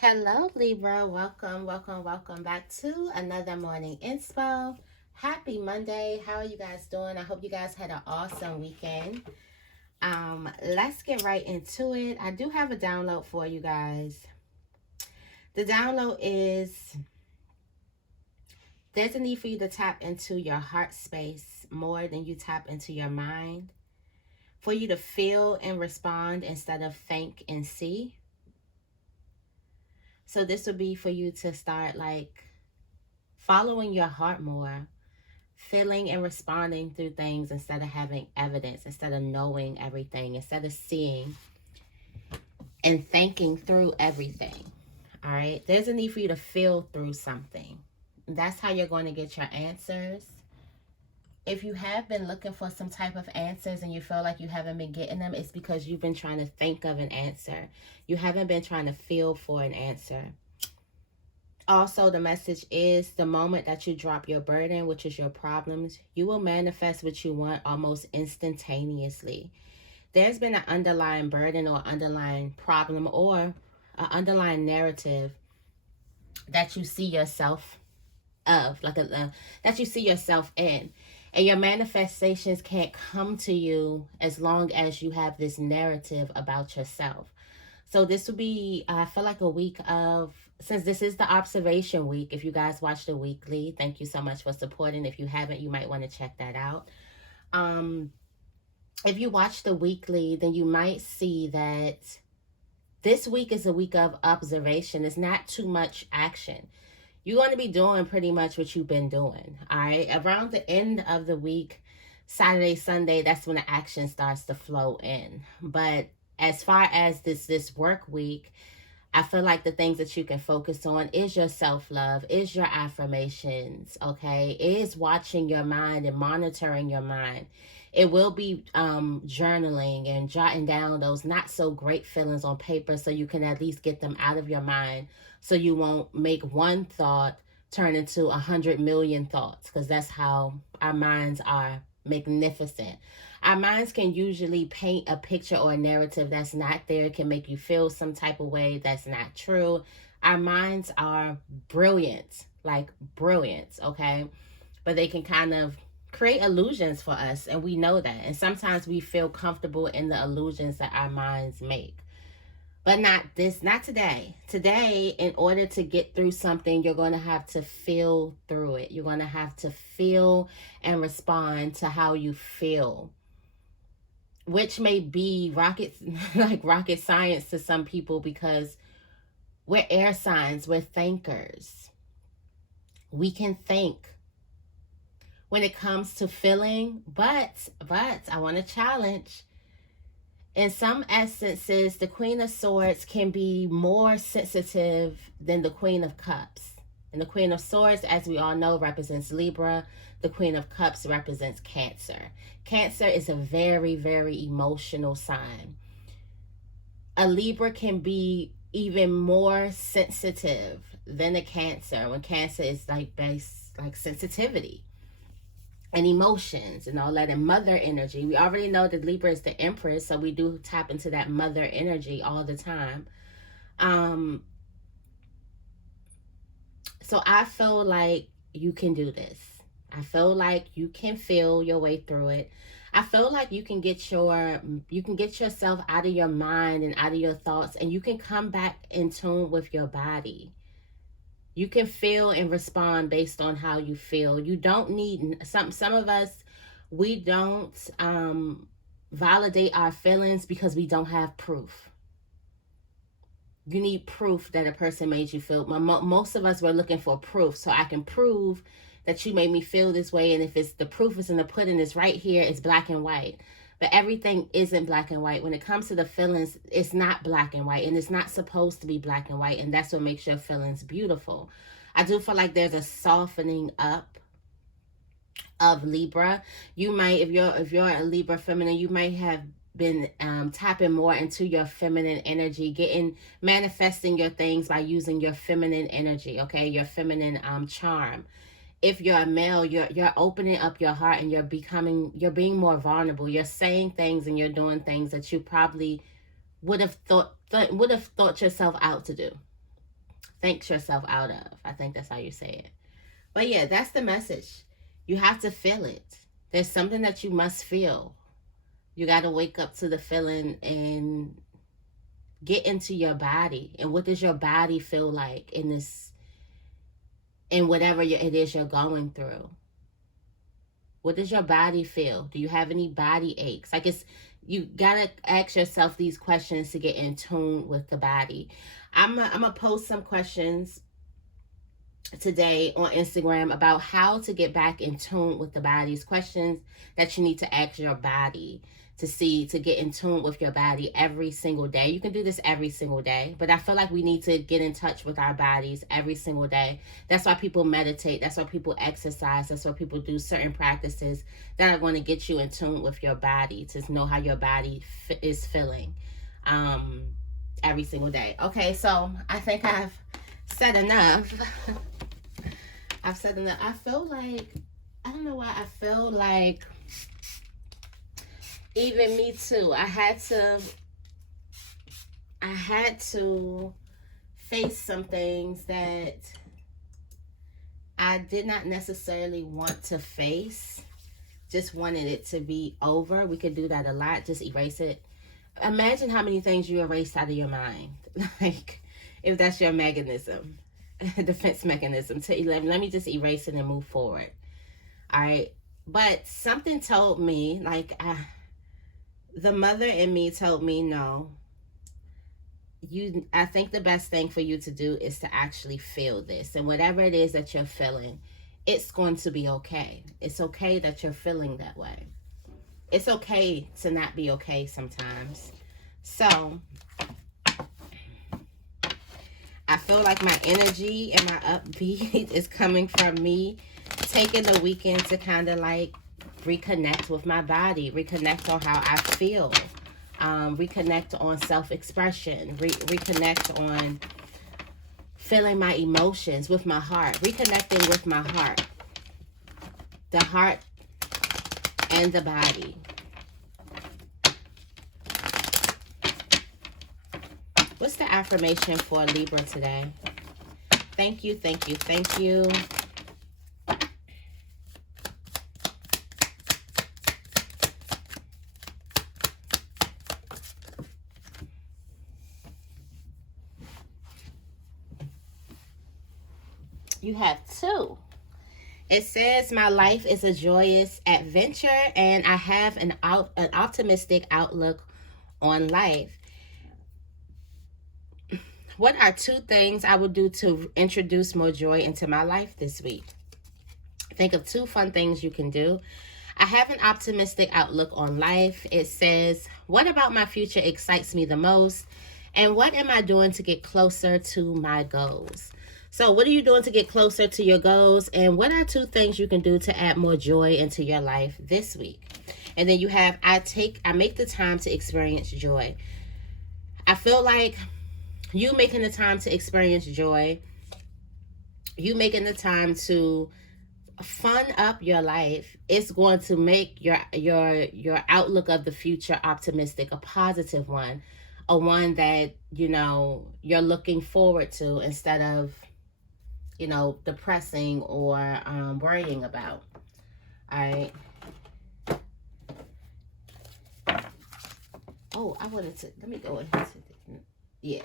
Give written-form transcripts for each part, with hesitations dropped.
Hello, Libra. Welcome back to another morning inspo. Happy Monday. How are you guys doing? I hope you guys had an awesome weekend. Let's get right into it. I do have a download for you guys. The download is there's a need for you to tap into your heart space more than you tap into your mind. For you to feel and respond instead of think and see. So this would be for you to start following your heart more, feeling and responding through things instead of having evidence, instead of knowing everything, instead of seeing and thinking through everything. All right. There's a need for you to feel through something. That's how you're going to get your answers. If you have been looking for some type of answers and you feel like you haven't been getting them, it's because you've been trying to think of an answer. You haven't been trying to feel for an answer. Also, the message is the moment that you drop your burden, which is your problems, you will manifest what you want almost instantaneously. There's been an underlying burden or underlying problem or an underlying narrative that you see yourself of, that you see yourself in. And your manifestations can't come to you as long as you have this narrative about yourself. So this will be, I feel like a week of, since this is the observation week, if you guys watch the weekly, thank you so much for supporting. If you haven't, you might want to check that out. If you watch the weekly, then you might see that this week is a week of observation. It's not too much action. You're going to be doing pretty much what you've been doing. All right. Around the end of the week, Saturday, Sunday, that's when the action starts to flow in. But as far as this work week, I feel like the things that you can focus on is your self-love, is your affirmations, okay? Is watching your mind and monitoring your mind. It will be journaling and jotting down those not so great feelings on paper so you can at least get them out of your mind so you won't make one thought turn into 100 million thoughts, because that's how our minds are magnificent. Our minds can usually paint a picture or a narrative that's not there. It can make you feel some type of way that's not true. Our minds are brilliant, okay? But they can kind of create illusions for us, and we know that. And sometimes we feel comfortable in the illusions that our minds make. But not today. Today, in order to get through something, you're going to have to feel through it. You're going to have to feel and respond to how you feel, which may be rocket science to some people, because we're air signs, we're thinkers. We can think when it comes to feeling, but I want to challenge. In some essences, the Queen of Swords can be more sensitive than the Queen of Cups. And the Queen of Swords, as we all know, represents Libra. The Queen of Cups represents Cancer. Cancer is a very, very emotional sign. A Libra can be even more sensitive than a Cancer, when Cancer is based sensitivity and emotions and all that, and mother energy. We already know that Libra is the Empress, so we do tap into that mother energy all the time. So I feel like you can do this. I feel like you can feel your way through it. I feel like you can get yourself out of your mind and out of your thoughts, and you can come back in tune with your body. You can feel and respond based on how you feel. You don't need some of us, we don't validate our feelings because we don't have proof. You need proof that a person made you feel. Most of us were looking for proof, so I can prove that you made me feel this way, and if it's the proof is in the pudding, it's right here, it's black and white. But everything isn't black and white. When it comes to the feelings, it's not black and white, and it's not supposed to be black and white, and that's what makes your feelings beautiful. I do feel like there's a softening up of Libra. You might, if you're a Libra feminine, you might have been tapping more into your feminine energy, manifesting your things by using your feminine energy, okay, your feminine charm. If you're a male, you're opening up your heart, and you're being more vulnerable. You're saying things and you're doing things that you probably would have thought yourself out to do. thanks yourself out of. I think that's how you say it. But yeah, that's the message. You have to feel it. There's something that you must feel. You got to wake up to the feeling and get into your body. And what does your body feel like in this, in whatever it is you're going through? What does your body feel? Do you have any body aches? Like, it's, you gotta ask yourself these questions to get in tune with the body. I'm gonna post some questions today on Instagram about how to get back in tune with the body's questions that you need to ask your body to get in tune with your body every single day. You can do this every single day, but I feel like we need to get in touch with our bodies every single day. That's why people meditate. That's why people exercise. That's why people do certain practices that are going to get you in tune with your body, to know how your body is feeling every single day. Okay, so I think I've said enough. I've said enough. I feel like, I don't know why I feel like, even me too, I had to face some things that I did not necessarily want to face. Just wanted it to be over. We could do that a lot. Just erase it. Imagine how many things you erased out of your mind. Like, if that's your mechanism, defense mechanism, to let me just erase it and move forward. All right. But something told me, like, the mother in me told me, no, I think the best thing for you to do is to actually feel this. And whatever it is that you're feeling, it's going to be okay. It's okay that you're feeling that way. It's okay to not be okay sometimes. So I feel like my energy and my upbeat is coming from me taking the weekend to kind of like reconnect with my body, reconnect on how I feel, reconnect on self-expression, reconnect on feeling my emotions with my heart, reconnecting with my heart, the heart and the body. What's the affirmation for Libra today? Thank you, thank you, thank you. You have 2. It says, my life is a joyous adventure and I have an optimistic outlook on life. What are 2 things I would do to introduce more joy into my life this week? Think of 2 fun things you can do. I have an optimistic outlook on life. It says, what about my future excites me the most? And what am I doing to get closer to my goals? So what are you doing to get closer to your goals? And what are 2 things you can do to add more joy into your life this week? And then you have, I make the time to experience joy. I feel like you making the time to experience joy, you making the time to fun up your life, it's going to make your outlook of the future optimistic, a positive one, a one that, you know, you're looking forward to instead of, you know, depressing or worrying about. All right. Oh, I wanted to, let me go into yeah.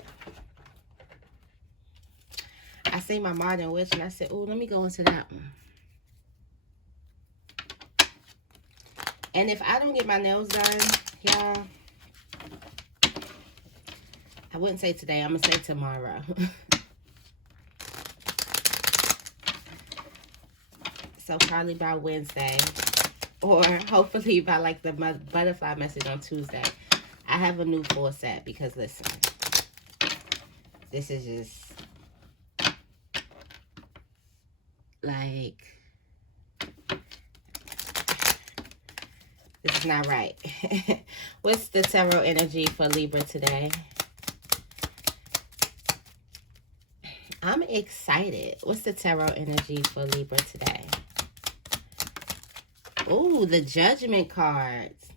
I see my modern witch and I said, oh, let me go into that one. And if I don't get my nails done, y'all, I wouldn't say today, I'm going to say tomorrow. So probably by Wednesday, or hopefully by like the butterfly message on Tuesday, I have a new full set. Because listen, this is just like, this is not right. What's the tarot energy for Libra today? I'm excited. What's the tarot energy for Libra today? Oh, the Judgment cards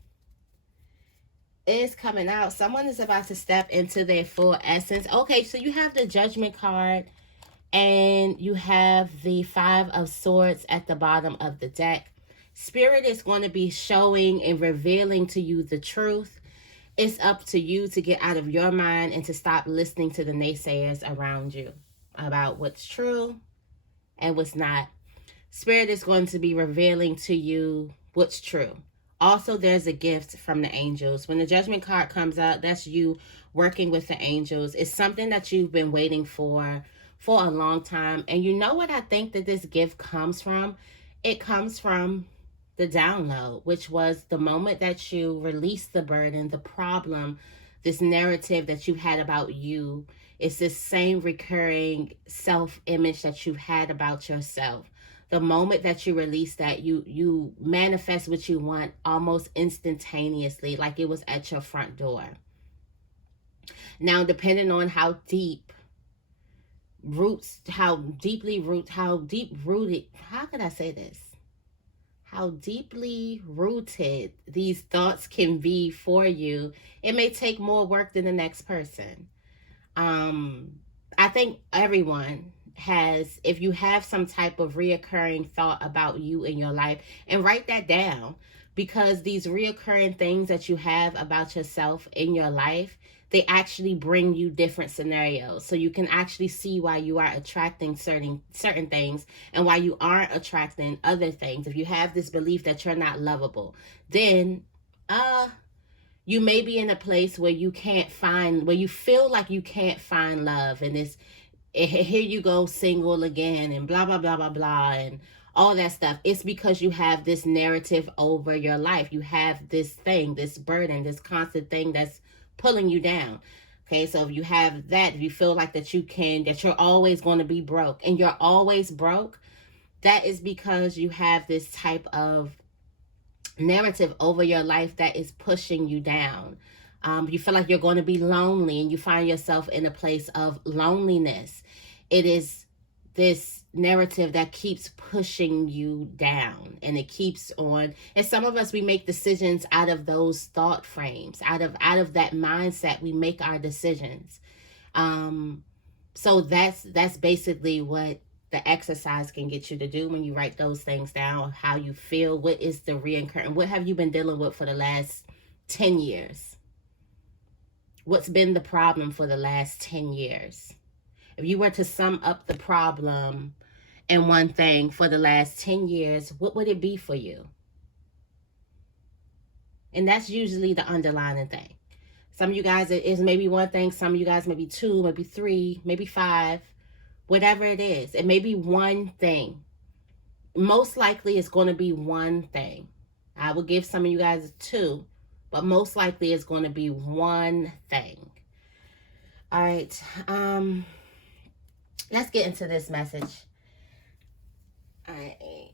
is coming out. Someone is about to step into their full essence. Okay, so you have the Judgment card And you have the Five of Swords at the bottom of the deck. Spirit is going to be showing and revealing to you the truth. It's up to you to get out of your mind and to stop listening to the naysayers around you about what's true and what's not. Spirit is going to be revealing to you what's true. Also, there's a gift from the angels. When the Judgment card comes out, that's you working with the angels. It's something that you've been waiting for a long time. And you know what I think that this gift comes from? It comes from the download, which was the moment that you released the burden, the problem, this narrative that you had about you. It's this same recurring self-image that you've had about yourself. The moment that you release that, you manifest what you want almost instantaneously, like it was at your front door. Now, depending on how deep rooted, how deeply rooted these thoughts can be for you, it may take more work than the next person. I think everyone has, if you have some type of reoccurring thought about you in your life, and write that down, because these reoccurring things that you have about yourself in your life, they actually bring you different scenarios. So you can actually see why you are attracting certain things and why you aren't attracting other things. If you have this belief that you're not lovable, then you may be in a place where you feel like you can't find love, and here you go single again and blah blah blah blah blah and all that stuff. It's because you have this narrative over your life. You have this thing, this burden, this constant thing that's pulling you down. Okay, so if you have that, if you feel like that you're always going to be broke, and you're always broke, that is because you have this type of narrative over your life that is pushing you down. You feel like you're going to be lonely, and you find yourself in a place of loneliness. It is this narrative that keeps pushing you down, and it keeps on. And some of us, we make decisions out of those thought frames, out of that mindset. We make our decisions. So that's basically what the exercise can get you to do when you write those things down. How you feel, what is the reoccurring, what have you been dealing with for the last 10 years? What's been the problem for the last 10 years? If you were to sum up the problem in one thing for the last 10 years, what would it be for you? And that's usually the underlying thing. Some of you guys, it is maybe one thing. Some of you guys, maybe two, maybe three, maybe five. Whatever it is, it may be one thing. Most likely it's going to be one thing. I will give some of you guys two, but most likely it's going to be one thing. All right. Let's get into this message. All right.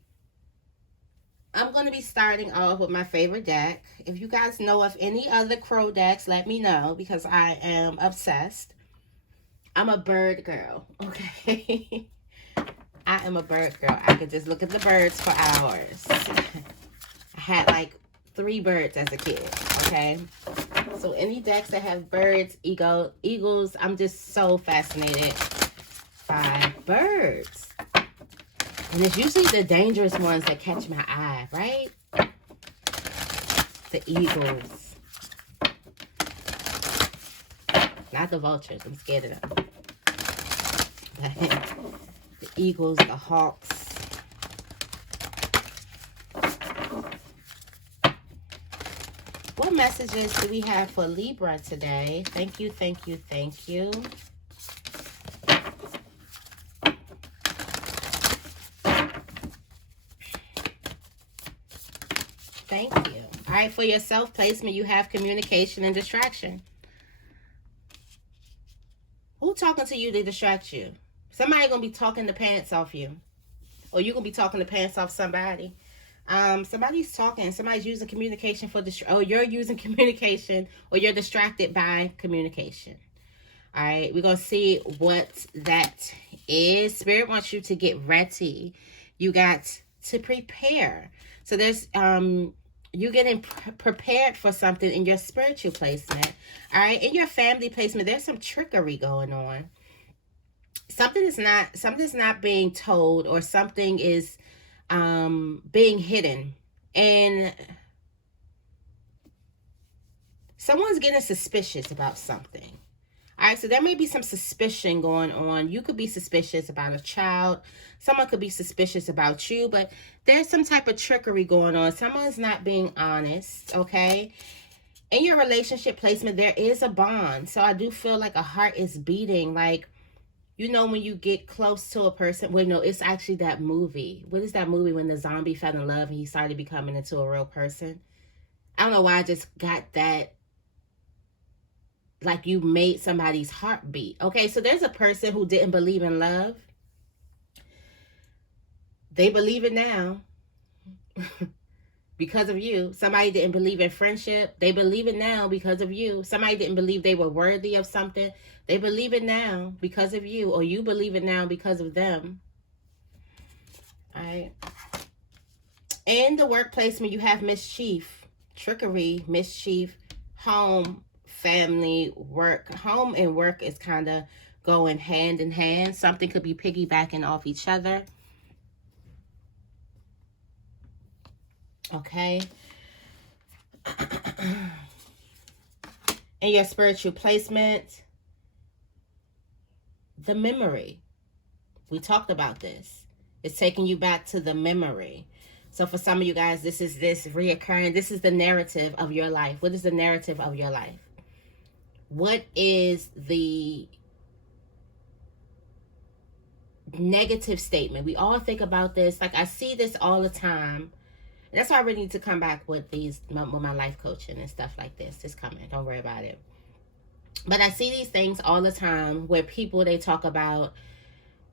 I'm going to be starting off with my favorite deck. If you guys know of any other crow decks, let me know, because I am obsessed. I'm a bird girl, okay? I am a bird girl. I could just look at the birds for hours. I had like 3 birds as a kid, okay? So any decks that have birds, eagles, I'm just so fascinated by birds. And it's usually the dangerous ones that catch my eye, right? The eagles. Not the vultures. I'm scared of them. The eagles, the hawks. What messages do we have for Libra today? Thank you, thank you, thank you. Thank you. All right, for your self-placement, you have communication and distraction. Who talking to you to distract you? Somebody gonna be talking the pants off you, or you gonna be talking the pants off somebody. Somebody's talking. Somebody's using communication for or you're using communication, or you're distracted by communication. All right, we're gonna see what that is. Spirit wants you to get ready. You got to prepare. So there's you getting prepared for something in your spiritual placement. All right, in your family placement, there's some trickery going on. something's not being told, or something is being hidden, and someone's getting suspicious about something. All right, so there may be some suspicion going on. You could be suspicious about a child. Someone could be suspicious about you, but there's some type of trickery going on. Someone's not being honest, okay? In your relationship placement, there is a bond. So I do feel like a heart is beating. Like, you know, when you get close to a person. Wait, no, it's actually that movie. What is that movie when the zombie fell in love and he started becoming into a real person? I don't know why I just got that, like you made somebody's heart beat. Okay, so there's a person who didn't believe in love. They believe it now because of you. Somebody didn't believe in friendship. They believe it now because of you. Somebody didn't believe they were worthy of something. They believe it now because of you, or you believe it now because of them. All right. In the work placement, you have mischief, trickery, mischief, home, family, work. Home and work is kind of going hand in hand. Something could be piggybacking off each other. Okay. In your spiritual placement, the memory. We talked about this. It's taking you back to the memory. So for some of you guys, this is reoccurring. This is the narrative of your life. What is the narrative of your life? What is the negative statement? We all think about this. Like, I see this all the time. That's why I really need to come back with my life coaching and stuff like this. It's coming. Don't worry about it. But I see these things all the time where people, they talk about,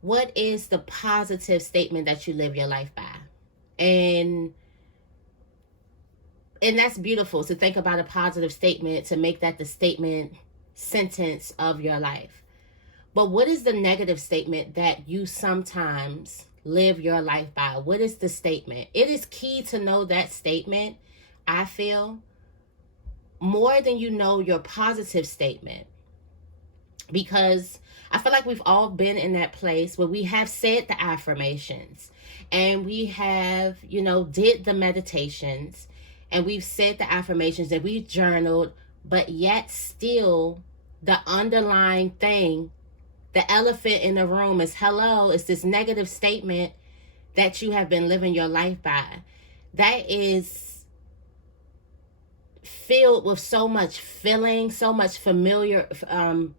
what is the positive statement that you live your life by? And that's beautiful, to think about a positive statement, to make that the statement sentence of your life. But what is the negative statement that you sometimes live your life by? What is the statement? It is key to know that statement, I feel, more than you know your positive statement. Because I feel like we've all been in that place where we have said the affirmations, and we have, you know, did the meditations, and we've said the affirmations, that we've journaled, but yet still the underlying thing, the elephant in the room, is hello, it's this negative statement that you have been living your life by. That is filled with so much feeling, so much familiarity,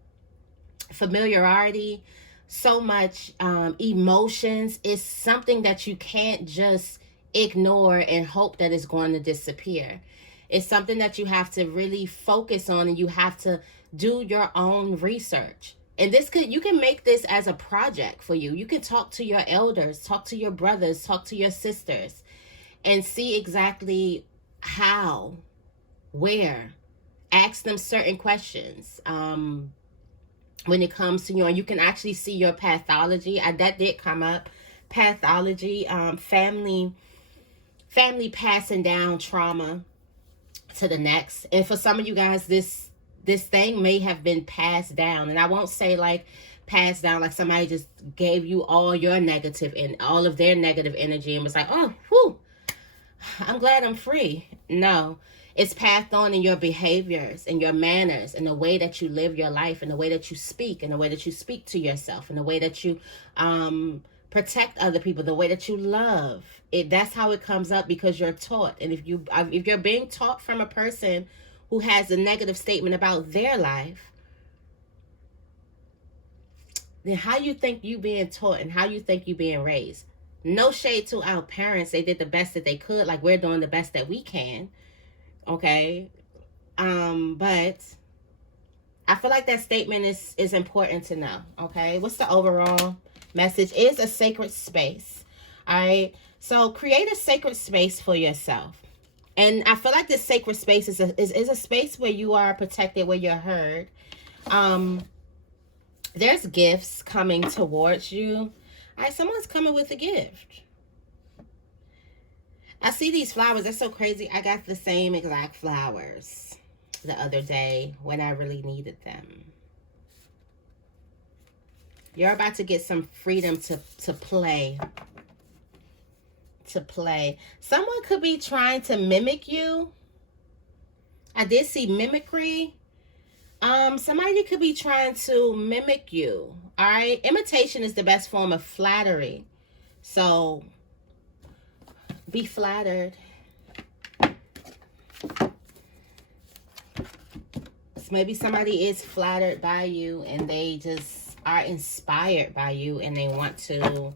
so much emotions. Is something that you can't just ignore and hope that it's going to disappear. It's something that you have to really focus on, and you have to do your own research. And you can make this as a project for you. You can talk to your elders, talk to your brothers, talk to your sisters, and see exactly how, where. Ask them certain questions. When it comes to you, and you can actually see your pathology. That did come up. Pathology, family passing down trauma to the next. And for some of you guys, this thing may have been passed down. And I won't say like passed down like somebody just gave you all your negative and all of their negative energy and was like, oh, whew, I'm glad I'm free. No. It's passed on in your behaviors and your manners, and the way that you live your life, and the way that you speak, and the way that you speak to yourself, and the way that you protect other people, the way that you love. That's how it comes up, because you're taught. And if you're being taught from a person who has a negative statement about their life, then how you think you being taught and how you think you being raised? No shade to our parents. They did the best that they could. Like, we're doing the best that we can. Okay. But I feel like that statement is important to know. Okay. What's the overall message? Is a sacred space. All right. So create a sacred space for yourself. And I feel like this sacred space is a space where you are protected, where you're heard. There's gifts coming towards you. All right. Someone's coming with a gift. I see these flowers. That's so crazy. I got the same exact flowers the other day when I really needed them. You're about to get some freedom to play. To play. Someone could be trying to mimic you. I did see mimicry. Somebody could be trying to mimic you. All right. Imitation is the best form of flattery. So be flattered. So maybe somebody is flattered by you and they just are inspired by you and they want to,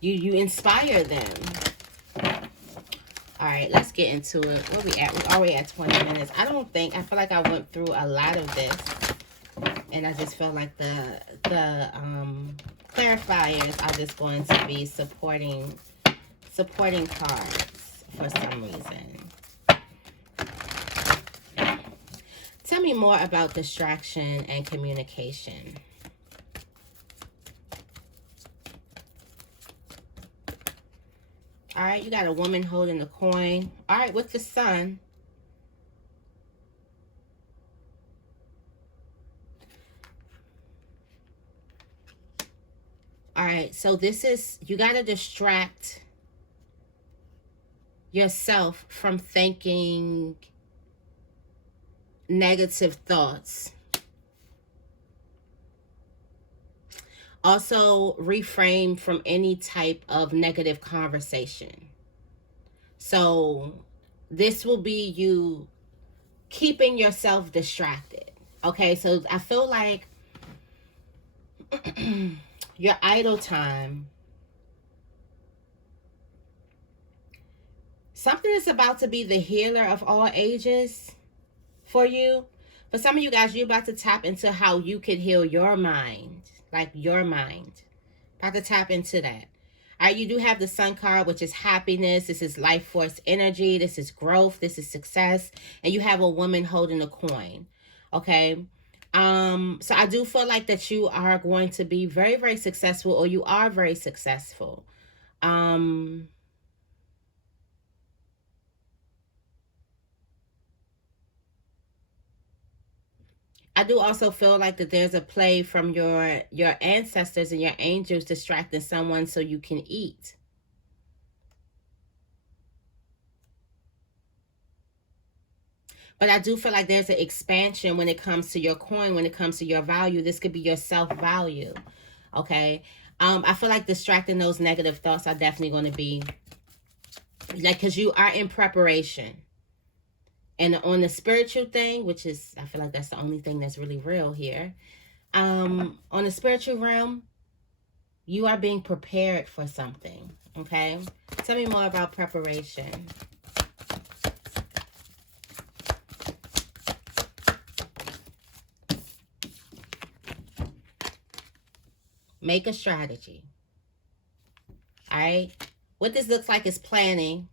you inspire them. All right, let's get into it. Where we at? We're already at 20 minutes. I feel like I went through a lot of this. And I just felt like the clarifiers are just going to be supporting cards for some reason. Tell me more about distraction and communication. All right, you got a woman holding the coin. All right, with the sun. All right, so this is, you got to distract yourself from thinking negative thoughts. Also, refrain from any type of negative conversation. So this will be you keeping yourself distracted. Okay, so I feel like your idle time, something is about to be the healer of all ages for you. For some of you guys, you're about to tap into how you could heal your mind. Like your mind. About to tap into that. All right, you do have the Sun card, which is happiness. This is life force energy. This is growth. This is success. And you have a woman holding a coin. Okay. So I do feel like that you are going to be very, very successful, or you are very successful. I do also feel like that there's a play from your ancestors and your angels distracting someone so you can eat. But I do feel like there's an expansion when it comes to your coin, when it comes to your value. This could be your self-value, okay? I feel like distracting those negative thoughts are definitely going to be, like, because you are in preparation. And on the spiritual thing, which is, I feel like that's the only thing that's really real here. On the spiritual realm, you are being prepared for something, okay? Tell me more about preparation. Make a strategy. All right? What this looks like is planning.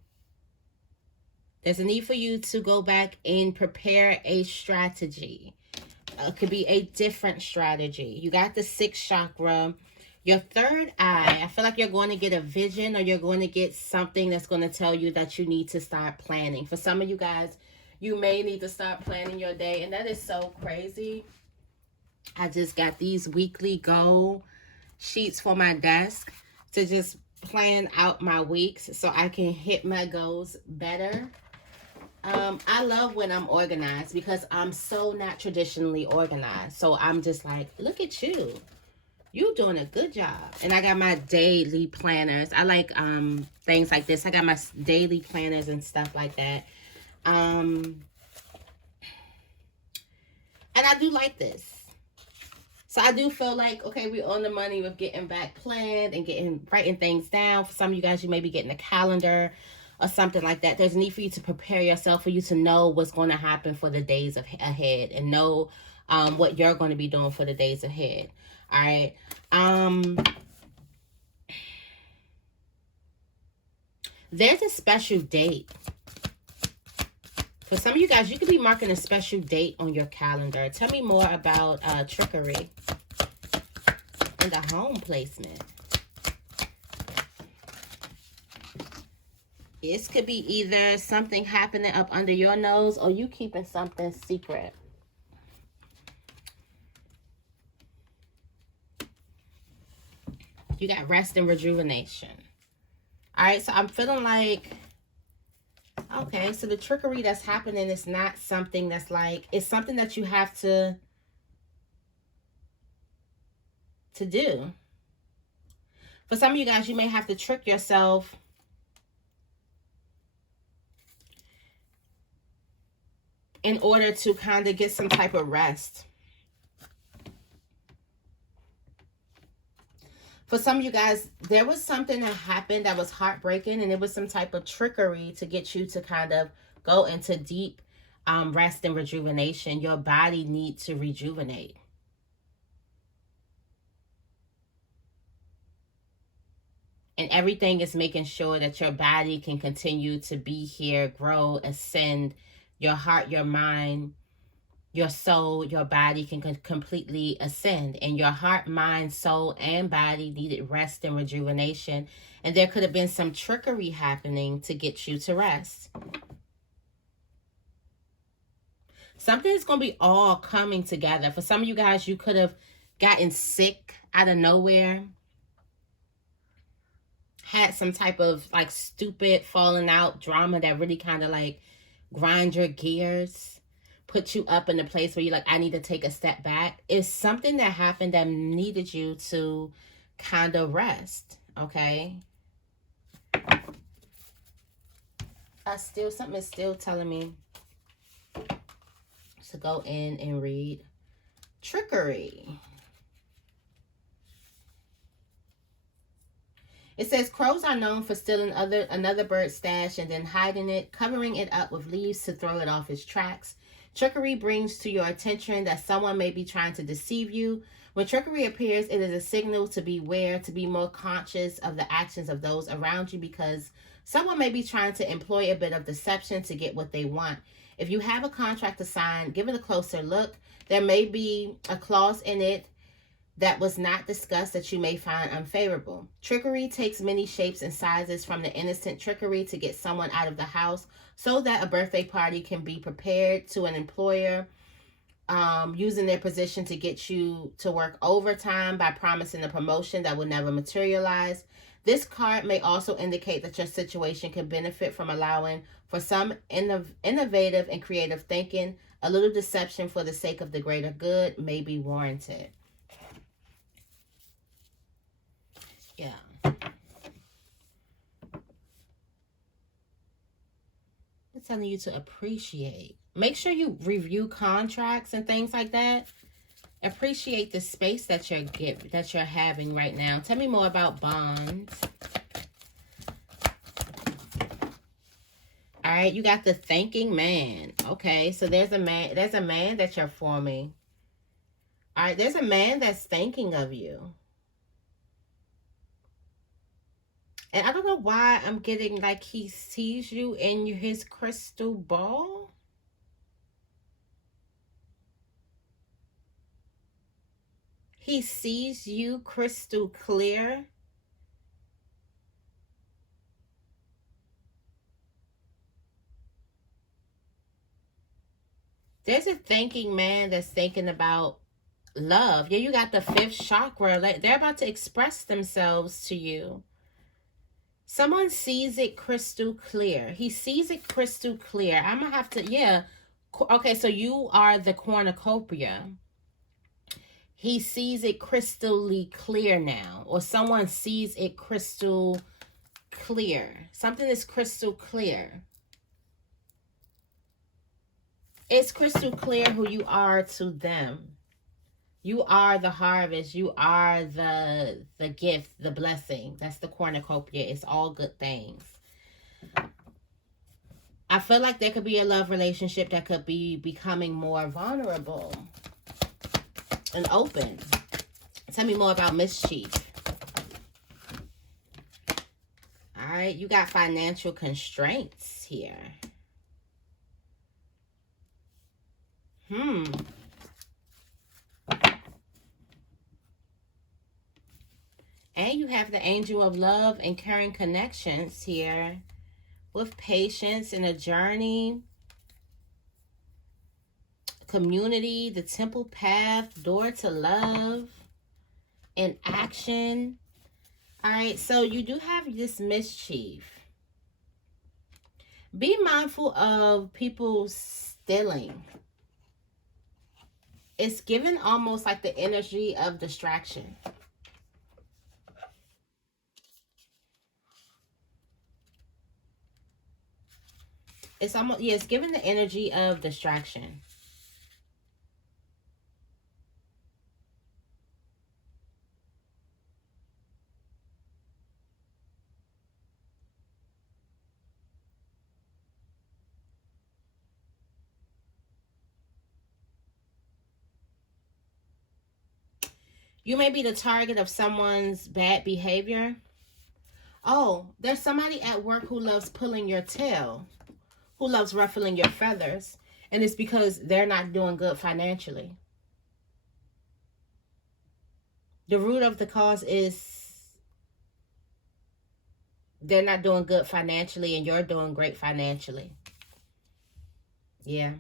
There's a need for you to go back and prepare a strategy. It could be a different strategy. You got the 6th chakra. Your 3rd eye, I feel like you're going to get a vision, or you're going to get something that's going to tell you that you need to start planning. For some of you guys, you may need to start planning your day. And that is so crazy. I just got these weekly goal sheets for my desk to just plan out my weeks so I can hit my goals better. I love when I'm organized because I'm so not traditionally organized. So I'm just like, look at you. You doing a good job. And I got my daily planners. I like things like this. I got my daily planners and stuff like that. And I do like this. So I do feel like, okay, we're on the money with getting back planned and writing things down. For some of you guys, you may be getting a calendar or something like that. There's a need for you to prepare yourself, for you to know what's going to happen for the days ahead, and know what you're going to be doing for the days ahead. All right. There's a special date. For some of you guys, you could be marking a special date on your calendar. Tell me more about trickery and the home placement. This could be either something happening up under your nose, or you keeping something secret. You got rest and rejuvenation. All right, so I'm feeling like, okay, so the trickery that's happening is not something that's like, it's something that you have to do. For some of you guys, you may have to trick yourself in order to kind of get some type of rest. For some of you guys, there was something that happened that was heartbreaking, and it was some type of trickery to get you to kind of go into deep rest and rejuvenation. Your body needs to rejuvenate. And everything is making sure that your body can continue to be here, grow, ascend. Your heart, your mind, your soul, your body can completely ascend. And your heart, mind, soul, and body needed rest and rejuvenation. And there could have been some trickery happening to get you to rest. Something's going to be all coming together. For some of you guys, you could have gotten sick out of nowhere. Had some type of like stupid falling out drama that really kind of like grind your gears, put you up in a place where you're like, I need to take a step back. It's something that happened that needed you to kind of rest, okay? Something is still telling me to go in and read trickery. It says, crows are known for stealing another bird's stash and then hiding it, covering it up with leaves to throw it off its tracks. Trickery brings to your attention that someone may be trying to deceive you. When trickery appears, it is a signal to beware, to be more conscious of the actions of those around you, because someone may be trying to employ a bit of deception to get what they want. If you have a contract to sign, give it a closer look. There may be a clause in it that was not discussed that you may find unfavorable. Trickery takes many shapes and sizes, from the innocent trickery to get someone out of the house so that a birthday party can be prepared, to an employer using their position to get you to work overtime by promising a promotion that will never materialize. This card may also indicate that your situation can benefit from allowing for some innovative and creative thinking. A little deception for the sake of the greater good may be warranted. Yeah. It's telling you to appreciate. Make sure you review contracts and things like that. Appreciate the space that you're having right now. Tell me more about bonds. All right, you got the thinking man. Okay, so there's a man that you're forming. All right, there's a man that's thinking of you. And I don't know why I'm getting like he sees you in his crystal ball. He sees you crystal clear. There's a thinking man that's thinking about love. Yeah, you got the fifth chakra. Like they're about to express themselves to you. Someone sees it crystal clear. He sees it crystal clear. I'm going to have to, yeah. Okay, so you are the cornucopia. He sees it crystally clear now. Or someone sees it crystal clear. Something is crystal clear. It's crystal clear who you are to them. You are the harvest. You are the gift, the blessing. That's the cornucopia. It's all good things. I feel like there could be a love relationship that could be becoming more vulnerable and open. Tell me more about mischief. All right, you got financial constraints here. And you have the angel of love and caring connections here, with patience and a journey, community, the temple path, door to love, and action. All right, so you do have this mischief. Be mindful of people stealing. It's given almost like the energy of distraction. It's almost, yeah, it's given the energy of distraction. You may be the target of someone's bad behavior. Oh, there's somebody at work who loves pulling your tail, who loves ruffling your feathers, and it's because they're not doing good financially. The root of the cause is they're not doing good financially and you're doing great financially. Yeah.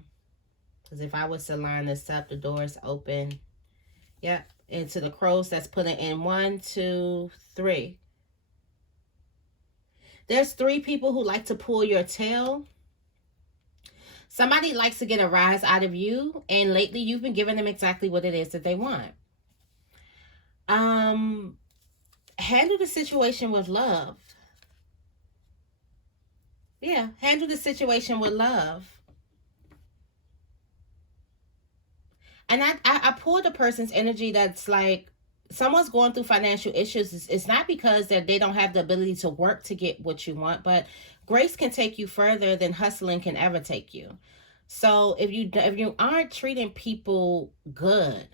Because if I was to line this up, the door is open. Yep. Into the crows that's putting in 1, 2, 3. There's 3 people who like to pull your tail. Somebody likes to get a rise out of you, and lately you've been giving them exactly what it is that they want. Handle the situation with love. Yeah, handle the situation with love. And I pulled a person's energy that's like someone's going through financial issues. It's not because that they don't have the ability to work to get what you want, but grace can take you further than hustling can ever take you. So if you aren't treating people good,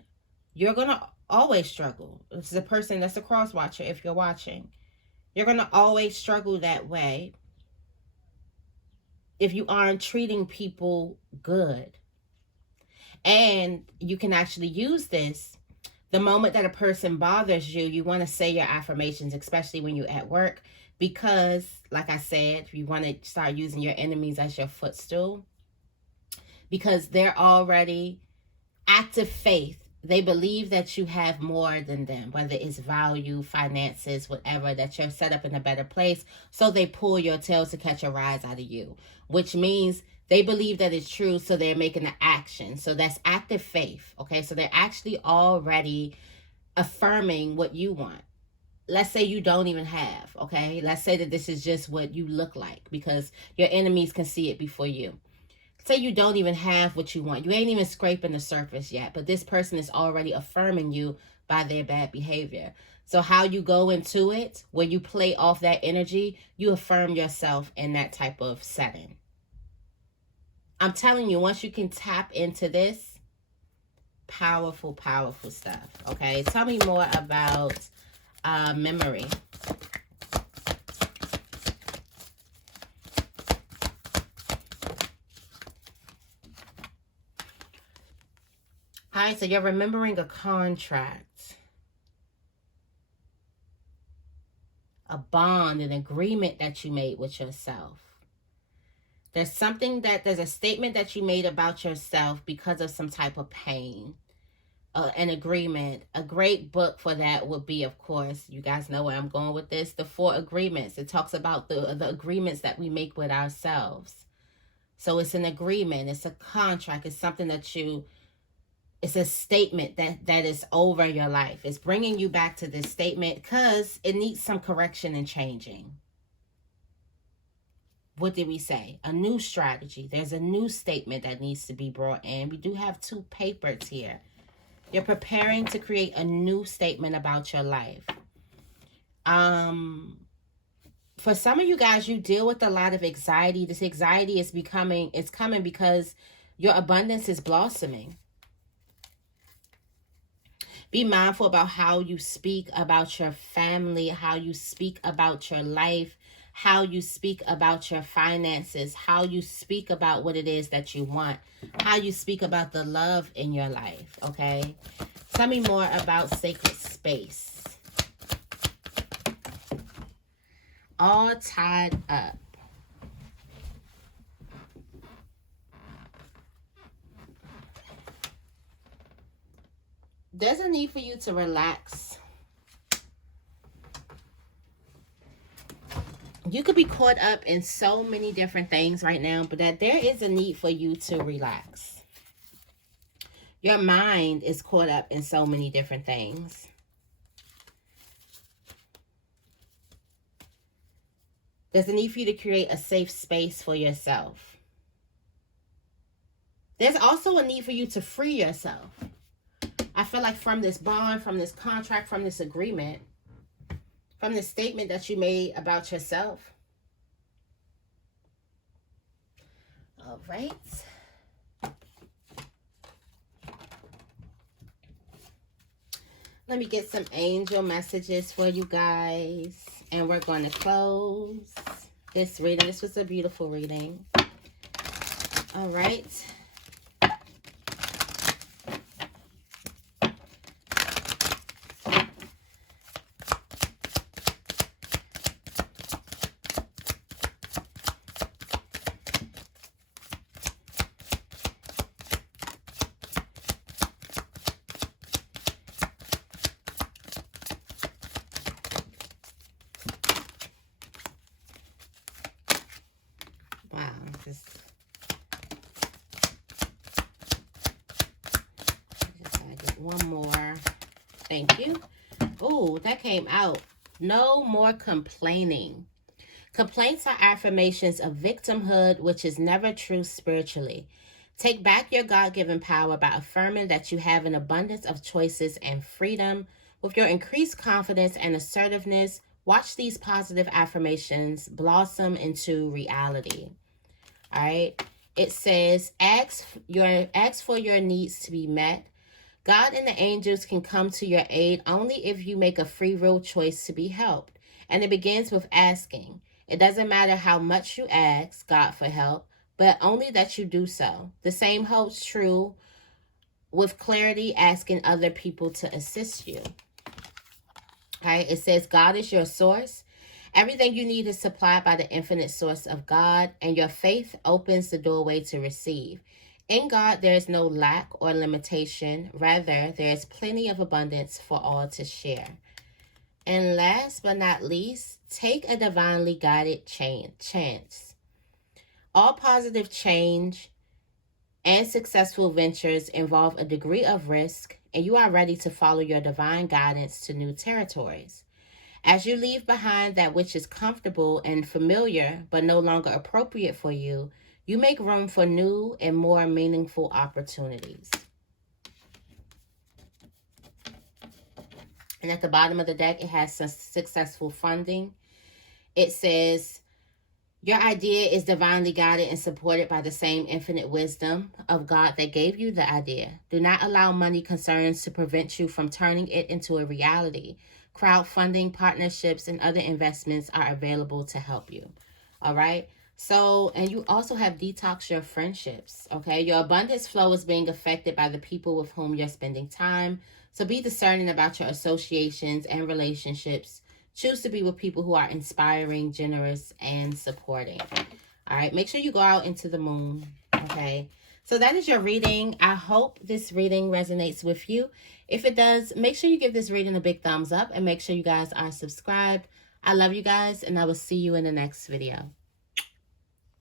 you're gonna always struggle. This is a person that's a cross watcher. If you're watching, you're gonna always struggle that way if you aren't treating people good. And you can actually use this the moment that a person bothers you. You want to say your affirmations, especially when you're at work, because like I said, you want to start using your enemies as your footstool, because they're already active faith. They believe that you have more than them, whether it's value, finances, whatever, that you're set up in a better place. So they pull your tails to catch a rise out of you, which means they believe that it's true. So they're making an action. So that's active faith. Okay. So they're actually already affirming what you want. Let's say you don't even have. Okay. Let's say that this is just what you look like, because your enemies can see it before you. Say you don't even have what you want. You ain't even scraping the surface yet, but this person is already affirming you by their bad behavior. So how you go into it, when you play off that energy, you affirm yourself in that type of setting. I'm telling you, once you can tap into this, powerful, powerful stuff. Okay, tell me more about memory. All right, so you're remembering a contract, a bond, an agreement that you made with yourself. There's a statement that you made about yourself because of some type of pain, an agreement. A great book for that would be, of course, you guys know where I'm going with this, The 4 Agreements. It talks about the agreements that we make with ourselves. So it's an agreement, it's a contract, it's something that it's a statement that is over your life. It's bringing you back to this statement because it needs some correction and changing. What did we say? A new strategy. There's a new statement that needs to be brought in. We do have 2 papers here. You're preparing to create a new statement about your life. For some of you guys, you deal with a lot of anxiety. This anxiety is coming because your abundance is blossoming. Be mindful about how you speak about your family, how you speak about your life, how you speak about your finances, how you speak about what it is that you want, how you speak about the love in your life, okay? Tell me more about sacred space. All tied up. There's a need for you to relax. You could be caught up in so many different things right now, but that there is a need for you to relax. Your mind is caught up in so many different things. There's a need for you to create a safe space for yourself. There's also a need for you to free yourself. I feel like from this bond, from this contract, from this agreement, from the statement that you made about yourself. All right. Let me get some angel messages for you guys. And we're going to close this reading. This was a beautiful reading. All right. Wow, just gotta get one more. Thank you. Oh, that came out. No more complaining. Complaints are affirmations of victimhood, which is never true spiritually. Take back your God-given power by affirming that you have an abundance of choices and freedom. With your increased confidence and assertiveness, watch these positive affirmations blossom into reality. All right. It says, ask for your needs to be met. God and the angels can come to your aid only if you make a free will choice to be helped. And it begins with asking. It doesn't matter how much you ask God for help, but only that you do so. The same holds true with clarity, asking other people to assist you. All right. It says, God is your source. Everything you need is supplied by the infinite source of God, and your faith opens the doorway to receive. In God, there is no lack or limitation. Rather, there is plenty of abundance for all to share. And last but not least, take a divinely guided chance. All positive change and successful ventures involve a degree of risk, and you are ready to follow your divine guidance to new territories. As you leave behind that which is comfortable and familiar but no longer appropriate for you, you make room for new and more meaningful opportunities. And at the bottom of the deck, it has some successful funding. It says, your idea is divinely guided and supported by the same infinite wisdom of God that gave you the idea. Do not allow money concerns to prevent you from turning it into a reality. Crowdfunding, partnerships, and other investments are available to help you. All right. So, and you also have detox your friendships. Okay. Your abundance flow is being affected by the people with whom you're spending time. So be discerning about your associations and relationships. Choose to be with people who are inspiring, generous, and supporting. All right. Make sure you go out into the moon. Okay. So that is your reading. I hope this reading resonates with you. If it does, make sure you give this reading a big thumbs up and make sure you guys are subscribed. I love you guys, and I will see you in the next video.